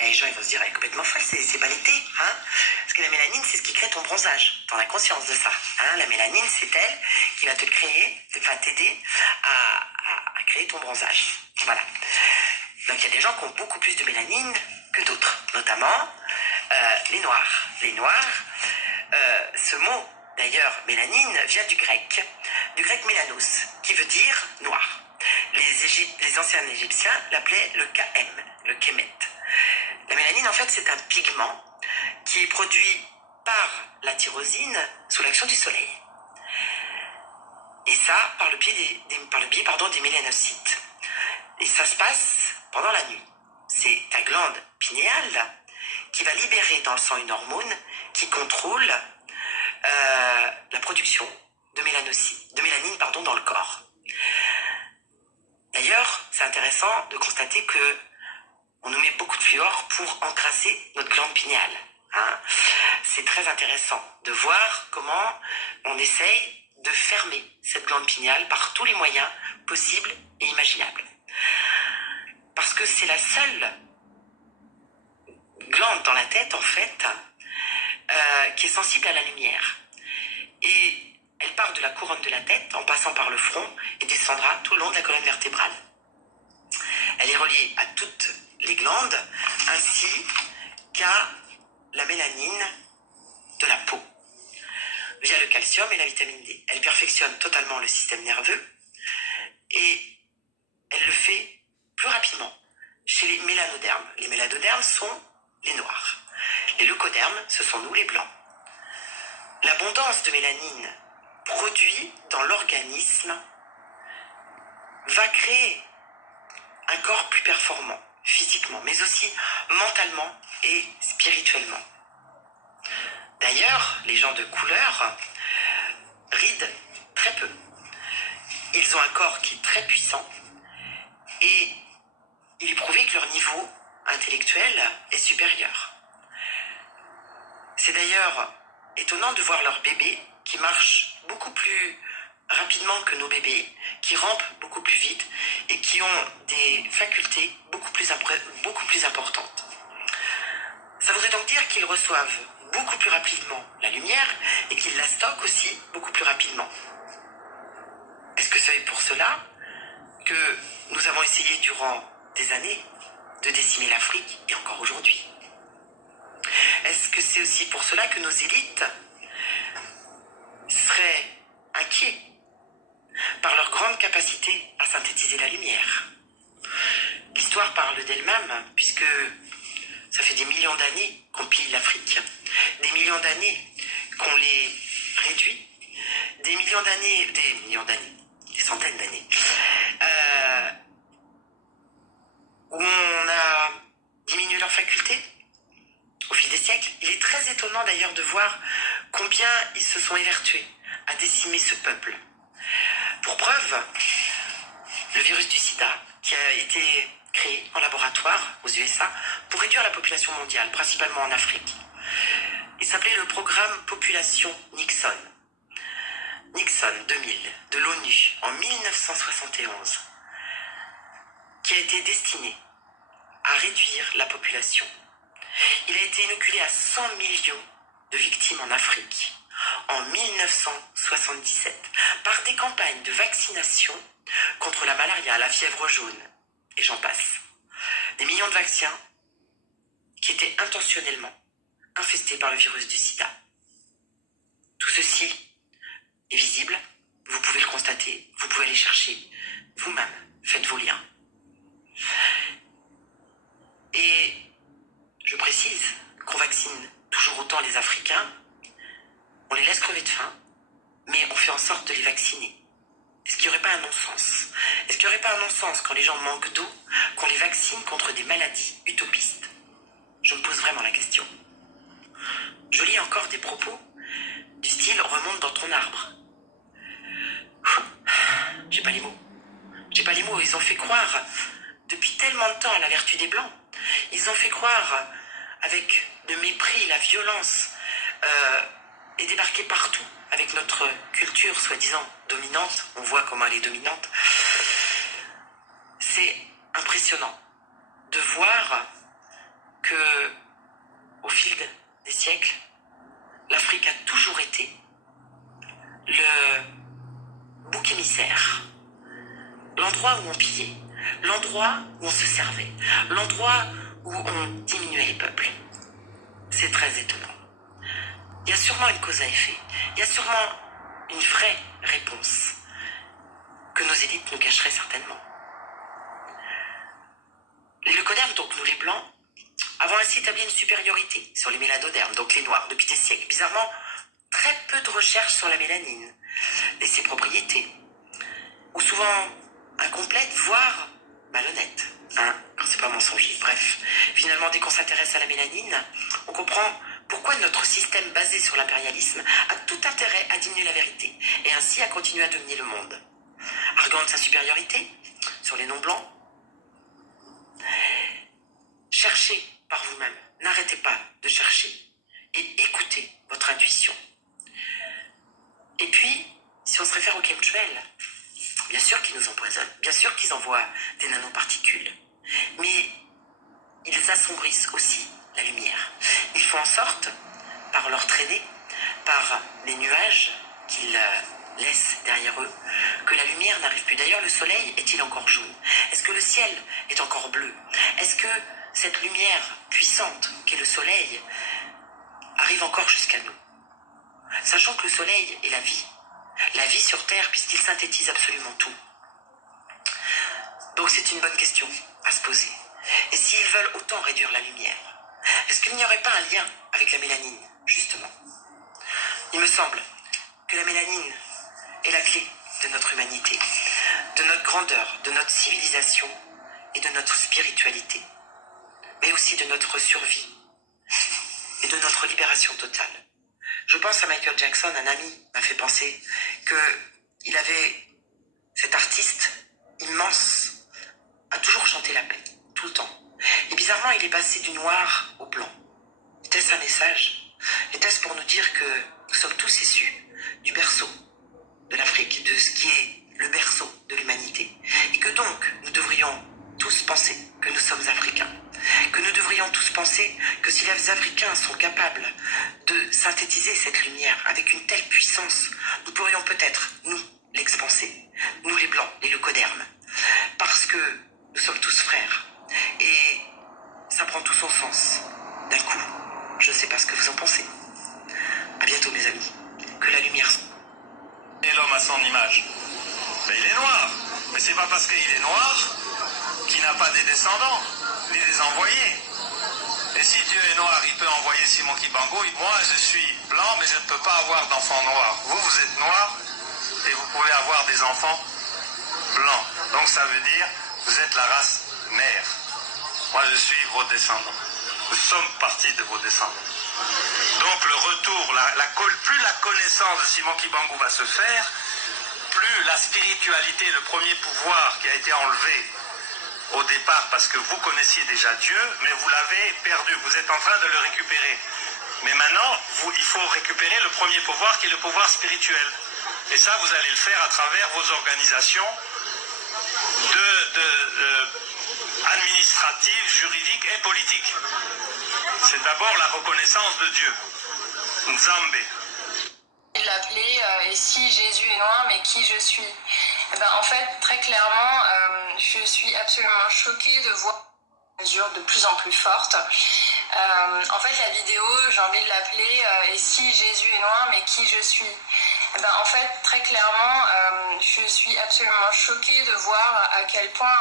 Et les gens ils vont se dire, elle est complètement folle, c'est pas l'été, hein. Parce que la mélanine, c'est ce qui crée ton bronzage. T'en as conscience de ça, hein. La mélanine, c'est elle qui va te créer, enfin t'aider à créer ton bronzage. Voilà. Donc il y a des gens qui ont beaucoup plus de mélanine que d'autres, notamment les noirs. Les noirs, ce mot d'ailleurs, mélanine, vient du grec mélanos, qui veut dire noir. Les anciens Égyptiens l'appelaient le KM, le Kemet. La mélanine, en fait, c'est un pigment qui est produit par la tyrosine sous l'action du soleil. Et ça, par le biais des mélanocytes. Et ça se passe pendant la nuit. C'est ta glande pinéale qui va libérer dans le sang une hormone qui contrôle la production de mélanine dans le corps. D'ailleurs, c'est intéressant de constater que on nous met beaucoup de fluor pour encrasser notre glande pinéale. Hein. C'est très intéressant de voir comment on essaye de fermer cette glande pinéale par tous les moyens possibles et imaginables. Parce que c'est la seule glande dans la tête, en fait, qui est sensible à la lumière. Et elle part de la couronne de la tête en passant par le front et descendra tout le long de la colonne vertébrale. Elle est reliée à toutes les glandes ainsi qu'à la mélanine de la peau via le calcium et la vitamine D. Elle perfectionne totalement le système nerveux et elle le fait plus rapidement chez les mélanodermes. Les mélanodermes sont les noirs. Les leucodermes, ce sont nous les blancs. L'abondance de mélanine produite dans l'organisme va créer un corps plus performant physiquement, mais aussi mentalement et spirituellement. D'ailleurs, les gens de couleur rident très peu. Ils ont un corps qui est très puissant et il est prouvé que leur niveau intellectuel est supérieur. C'est d'ailleurs étonnant de voir leurs bébés qui marchent beaucoup plus rapidement que nos bébés, qui rampent beaucoup plus vite et qui ont des facultés beaucoup plus importantes. Ça voudrait donc dire qu'ils reçoivent beaucoup plus rapidement la lumière et qu'ils la stockent aussi beaucoup plus rapidement. Est-ce que c'est pour cela que nous avons essayé durant des années de décimer l'Afrique et encore aujourd'hui? Est-ce que c'est aussi pour cela que nos élites seraient inquiets par leur grande capacité à synthétiser la lumière? L'histoire parle d'elle-même, puisque ça fait des millions d'années qu'on pille l'Afrique, des millions d'années qu'on les réduit, des centaines d'années, où on a diminué leurs facultés au fil des siècles. Il est très étonnant d'ailleurs de voir combien ils se sont évertués à décimer ce peuple. Pour preuve, le virus du sida, qui a été créé en laboratoire aux USA pour réduire la population mondiale, principalement en Afrique. Il s'appelait le programme Population Nixon. Nixon 2000 de l'ONU en 1971, qui a été destiné à réduire la population. Il a été inoculé à 100 millions de victimes en Afrique en 1977 par des campagnes de vaccination contre la malaria, la fièvre jaune, et j'en passe. Des millions de vaccins qui étaient intentionnellement infestés par le virus du sida. Tout ceci est visible, vous pouvez le constater, vous pouvez aller chercher vous-même, faites vos liens. Et je précise qu'on vaccine toujours autant les Africains, on les laisse crever de faim, mais on fait en sorte de les vacciner. Est-ce qu'il n'y aurait pas un non-sens? Est-ce qu'il n'y aurait pas un non-sens quand les gens manquent d'eau, qu'on les vaccine contre des maladies utopistes? Je me pose vraiment la question. Je lis encore des propos du style « remonte dans ton arbre ». J'ai pas les mots. J'ai pas les mots. Ils ont fait croire depuis tellement de temps à la vertu des Blancs. Ils ont fait croire avec le mépris, la violence, et débarquer partout avec notre culture soi-disant dominante. On voit comment elle est dominante. C'est impressionnant de voir que l'endroit où on pillait, l'endroit où on se servait, l'endroit où on diminuait les peuples. C'est très étonnant. Il y a sûrement une cause à effet, il y a sûrement une vraie réponse que nos élites nous cacheraient certainement. Les leucodermes, donc nous les blancs, avons ainsi établi une supériorité sur les mélanodermes, donc les noirs, depuis des siècles. Bizarrement, très peu de recherches sur la mélanine et ses propriétés, ou souvent incomplètes, voire malhonnêtes, quand c'est pas mensonger. Bref, finalement, dès qu'on s'intéresse à la mélanine, on comprend pourquoi notre système basé sur l'impérialisme a tout intérêt à diminuer la vérité, et ainsi à continuer à dominer le monde. Arguant de sa supériorité sur les non-blancs, cherchez par vous-même, n'arrêtez pas de chercher, et écoutez votre intuition. Et puis, si on se réfère aux chemtrails, bien sûr qu'ils nous empoisonnent, bien sûr qu'ils envoient des nanoparticules, mais ils assombrissent aussi la lumière. Ils font en sorte, par leur traînée, par les nuages qu'ils laissent derrière eux, que la lumière n'arrive plus. D'ailleurs, le soleil est-il encore jaune? Est-ce que le ciel est encore bleu? Est-ce que cette lumière puissante qu'est le soleil arrive encore jusqu'à nous? Sachant que le soleil est la vie sur Terre, puisqu'il synthétise absolument tout. Donc c'est une bonne question à se poser. Et s'ils veulent autant réduire la lumière, est-ce qu'il n'y aurait pas un lien avec la mélanine, justement? Il me semble que la mélanine est la clé de notre humanité, de notre grandeur, de notre civilisation et de notre spiritualité, mais aussi de notre survie et de notre libération totale. Je pense à Michael Jackson, un ami m'a fait penser qu'il avait, cet artiste immense, a toujours chanté la paix, tout le temps. Et bizarrement, il est passé du noir au blanc. Était-ce un message? Était-ce pour nous dire que nous sommes tous issus du berceau de l'Afrique, de ce qui est le berceau de l'humanité, et que donc nous devrions tous penser que nous sommes africains, que nous devrions tous penser que si les Africains sont capables de synthétiser cette lumière avec une telle puissance, nous pourrions peut-être, nous, l'expanser, nous les blancs, les leucodermes, parce que nous sommes tous frères, et ça prend tout son sens, d'un coup. Je ne sais pas ce que vous en pensez. À bientôt mes amis, que la lumière... Et l'homme à son image. Mais il est noir. Mais c'est pas parce qu'il est noir qu'il n'a pas des descendants, ni des envoyés. Et si Dieu est noir, il peut envoyer Simon Kibango. Moi, je suis blanc, mais je ne peux pas avoir d'enfants noirs. Vous, vous êtes noirs et vous pouvez avoir des enfants blancs. Donc ça veut dire, vous êtes la race mère. Moi, je suis vos descendants. Nous sommes partis de vos descendants. Donc le retour, plus la connaissance de Simon Kibangu va se faire, plus la spiritualité, le premier pouvoir qui a été enlevé au départ parce que vous connaissiez déjà Dieu, mais vous l'avez perdu, vous êtes en train de le récupérer. Mais maintenant, il faut récupérer le premier pouvoir qui est le pouvoir spirituel. Et ça, vous allez le faire à travers vos organisations administratives, juridiques et politiques. C'est d'abord la reconnaissance de Dieu. Nzambe. Il l'appelait et si Jésus est noir, mais qui je suis? En fait, très clairement, je suis absolument choquée de voir une mesure de plus en plus forte. En fait, la vidéo, j'ai envie de l'appeler et si Jésus est noir, mais qui je suis? En fait, très clairement, je suis absolument choquée de voir à quel point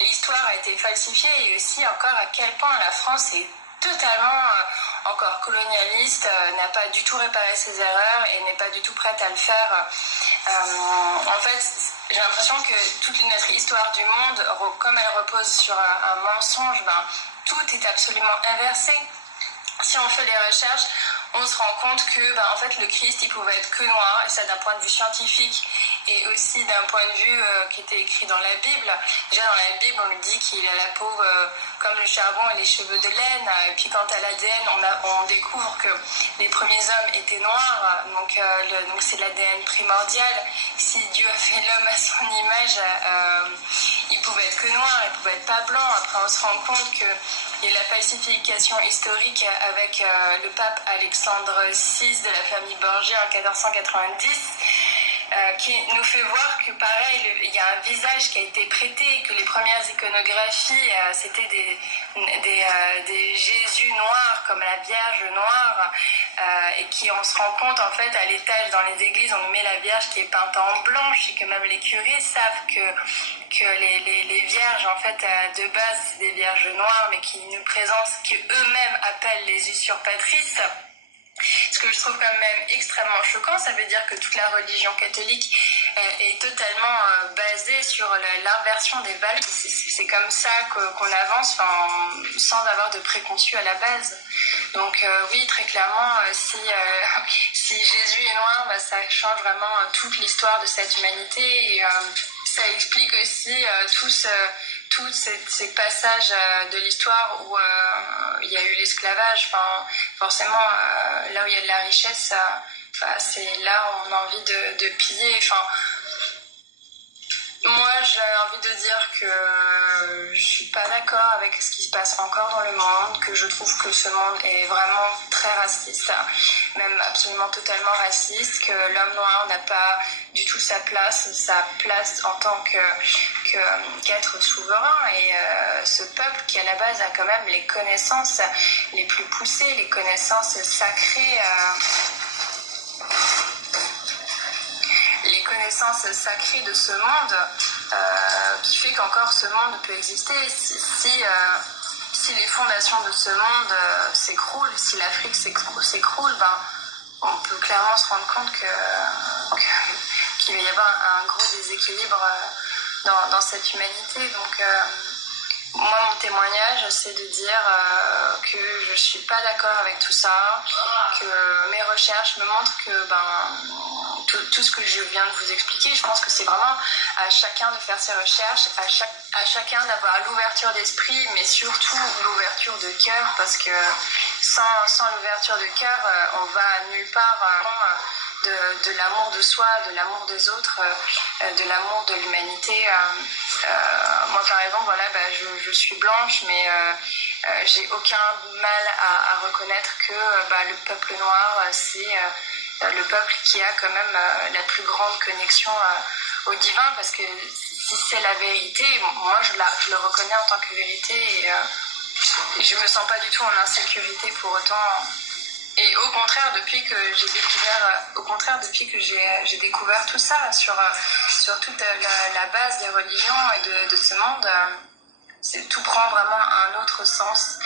l'histoire a été falsifiée et aussi encore à quel point la France est totalement encore colonialiste, n'a pas du tout réparé ses erreurs et n'est pas du tout prête à le faire. En fait, j'ai l'impression que toute notre histoire du monde, comme elle repose sur un mensonge, tout est absolument inversé. Si on fait les recherches, on se rend compte que en fait, le Christ, il pouvait être que noir, et ça d'un point de vue scientifique, et aussi d'un point de vue qui était écrit dans la Bible. Déjà dans la Bible, on nous dit qu'il a la peau comme le charbon et les cheveux de laine, et puis quant à l'ADN, on découvre que les premiers hommes étaient noirs, donc c'est l'ADN primordial. Si Dieu a fait l'homme à son image, il pouvait être que noir, il pouvait être pas blanc. Après, on se rend compte que il y a la falsification historique avec le pape Alexandre VI de la famille Borgia en 1490. qui nous fait voir que pareil, il y a un visage qui a été prêté, que les premières iconographies, c'était des Jésus noirs, comme la Vierge noire, et qui on se rend compte en fait à l'étage dans les églises, on met la Vierge qui est peinte en blanche, et que même les curés savent que les vierges en fait de base c'est des vierges noires, mais qui nous présentent ce qu'eux-mêmes appellent les usurpatrices. Ce que je trouve quand même extrêmement choquant, ça veut dire que toute la religion catholique est totalement basée sur l'inversion des valeurs. C'est comme ça qu'on avance, sans avoir de préconçus à la base. Donc oui, très clairement, si Jésus est noir, ça change vraiment toute l'histoire de cette humanité. Et ça explique aussi tous ces passages de l'histoire où il y a eu l'esclavage. Forcément, là où il y a de la richesse, c'est là où on a envie de piller. Moi, j'ai envie de dire que je suis pas d'accord avec ce qui se passe encore dans le monde, que je trouve que ce monde est vraiment très raciste, même absolument totalement raciste, que l'homme noir n'a pas du tout sa place en tant qu'être souverain, et ce peuple qui à la base a quand même les connaissances les plus poussées, les connaissances sacrées, de ce monde, qui fait qu'encore ce monde peut exister. Si les fondations de ce monde s'écroulent, si l'Afrique s'écroule, on peut clairement se rendre compte qu'il va y avoir un gros déséquilibre dans cette humanité. Donc moi, mon témoignage, c'est de dire que je suis pas d'accord avec tout ça, que mes recherches me montrent que tout ce que je viens de vous expliquer, je pense que c'est vraiment à chacun de faire ses recherches, à chacun d'avoir l'ouverture d'esprit, mais surtout l'ouverture de cœur, parce que sans l'ouverture de cœur, on va nulle part. De l'amour de soi, de l'amour des autres, de l'amour de l'humanité. Moi, par exemple, voilà, je suis blanche, mais j'ai aucun mal à reconnaître que le peuple noir, c'est le peuple qui a quand même la plus grande connexion au divin, parce que si c'est la vérité, moi, je le reconnais en tant que vérité, et je me sens pas du tout en insécurité pour autant. Et au contraire, depuis que j'ai découvert tout ça sur toute la base des religions et de ce monde, tout prend vraiment un autre sens.